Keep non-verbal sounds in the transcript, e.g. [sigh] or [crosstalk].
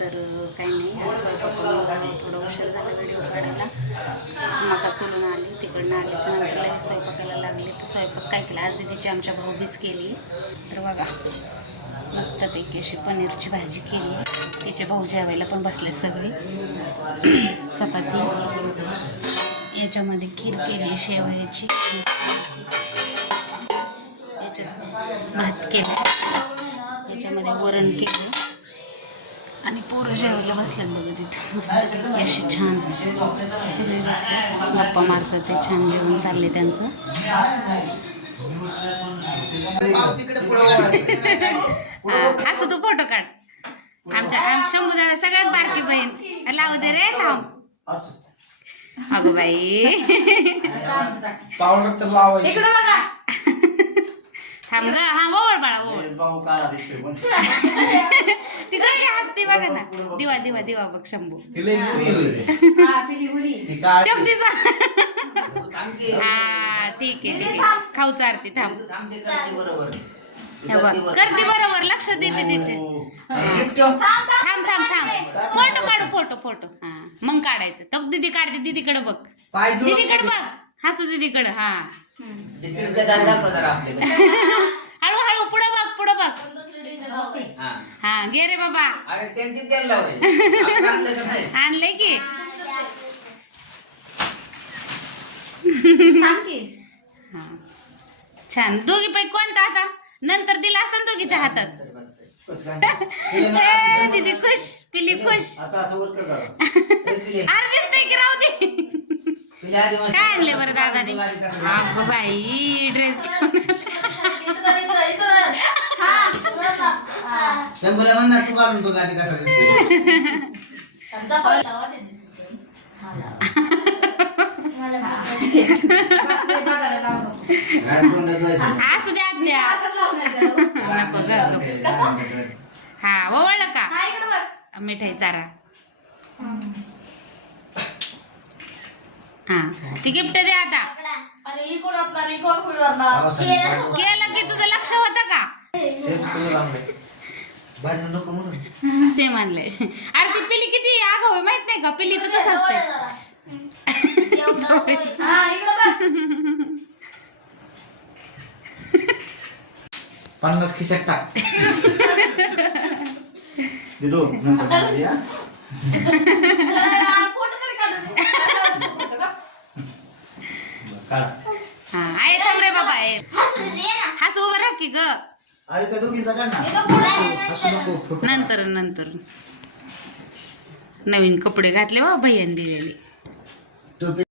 तर काही नाही. आज स्वयंपाक थोडं उशीर झाला व्हिडिओ काढायला. मका सोलून आली तिकडनं आल्याच्यानंतर स्वयंपाकाला लागली. तर स्वयंपाक काय केला? आज दिदीची आमच्या भाऊबीज केली. तर बघा मस्तपैकी अशी पनीरची भाजी केली. तिचे भाऊ जेवायला पण बसले सगळे. चपाती. याच्यामध्ये खीर केली शेवयाची. याच्यात भात केला. याच्यामध्ये वरण केलं. आणि पोरं जेवायला बसल्यात बघा तिथं. मस्तपैकी अशी छान सगळे गप्पा मारतात ते छान जेवण चालले त्यांचं. हा, असं तू फोटो काढ. आमच्या आम शंभूदा सगळ्यात बारकी बहीण. लावू दे रे थांब. अगो बाई. पावडर तर लावायची. थांब ग. हा ओळ बाळा ओळ भाऊ काळा दिसतोय पण. ती कसली हसते बघा ना. दिवा दिवा दिवा बघ शंभू. तिला एक पुरी होती. ती काळ. तेव्हा तिचा. हा ठीक आहे ठीक आहे. खाऊ चारते थांब. हे बघ. करते बरोबर. लक्ष देते तिचे. थांब थांब थांब फोटो काढू फोटो फोटो. हा. मग काढायचं. तग दीदी काढते दीदीकडे बघ. दीदीकडे बघ. हसू दीदीकडे. हा. हळूहळू [laughs] पुढं बघ पुढं बघ. हा. गे रे बाबा. अरे त्यांची आणलंय की. हा. छान. दोघी पैकी कोणता आता? नंतर दिला असता दोघीच्या हातात. दीदी खुश [laughs] पिली खुश. असं [laughs] असं वर कर जरा. अरे दिसतंय की राहू दे तुझ्या आधी मस्त- काय आणले बरं दादाने? अगं बाई ड्रेस शंभूला म्हण ना तू घालून बघ आधी कसा दिसतोय. काय तोंडात जायचं? असू द्या द्या. नको ग. हा ओवळलं का? मिठाई चारा. हा. ती गिफ्ट दे आता. केलं की तुझं लक्ष होतं का? सेम आणलंय. अरे ती पिली किती? आगाव माहीत नाही का? पिलीचं कसं असतंय? [laughs] पन्नास खिशात टाक. [laughs] दिदो नंतर [laughs] बोलू या. काढा हा आहे थांब रे बाबा आहे हसू उभं राह की ग. अरे त्या दोघींचा काढ ना. हसू. नको फुट नंतर नंतर. नवीन कपडे घातले बा भैयान दिलेले.